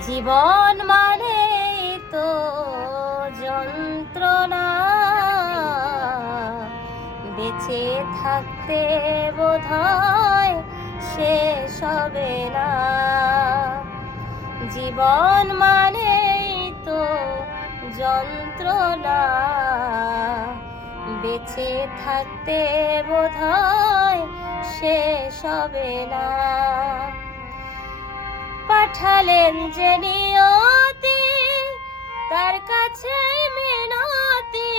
জীবন মানে তো যন্ত্রণা। বেঁচে থাকতে বোধ হয় শেষ হবে না। জীবন মানে তো যন্ত্রণা। বেঁচে থাকতে বোধ হয় শেষ হবে না। পাঠালেন যে নিয়তি তার কাছে মিনতি।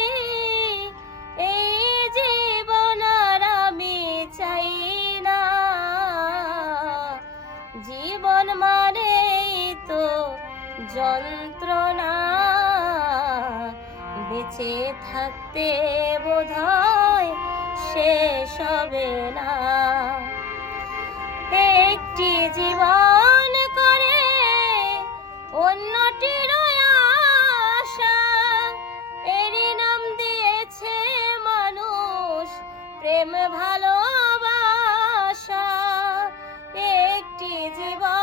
এই জীবন আর আমি চাই না। জীবন মানে তো যন্ত্রণা। বেঁচে থাকতে বোধ হয় শেষ হবে না। একটি জীবন অন্যটির আশা। নাম দিয়েছে মানুষ প্রেম ভালোবাসা। একটি জীবন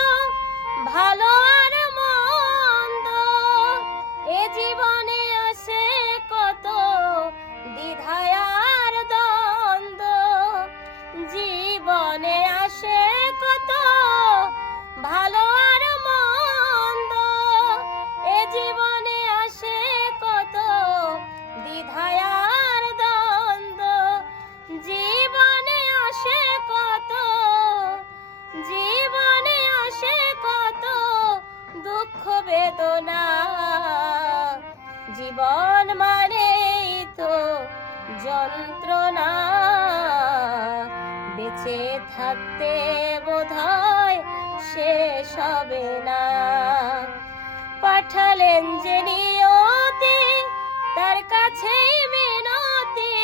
জীবনে আসে কত ভালো আর মন্দ। এ জীবনে আসে কত দ্বিধায় আর দ্বন্দ্ব। জীবনে আসে কত, জীবনে আসে কত দুঃখ বেদনা। জীবন মানেই তো যন্ত্রণা। বেঁচে থাকতে বোধ হয় শেষ হবে না। পাঠালেন যে নিয়তি, তার কাছেই মিনতি,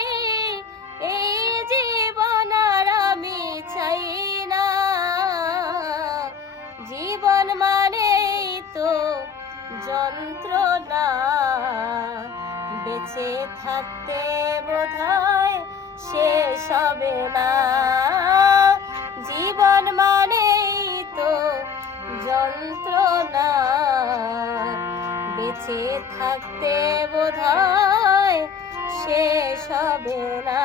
এই জীবন আর আমি চাই না। জীবন মানেই তো যন্ত্রণা, বেঁচে থাকতে বোধ হয় শেষ হবে না। জীবন মানেই তো যন্ত্রণা। বেঁচে থাকতে বোধ শেষ হবে না।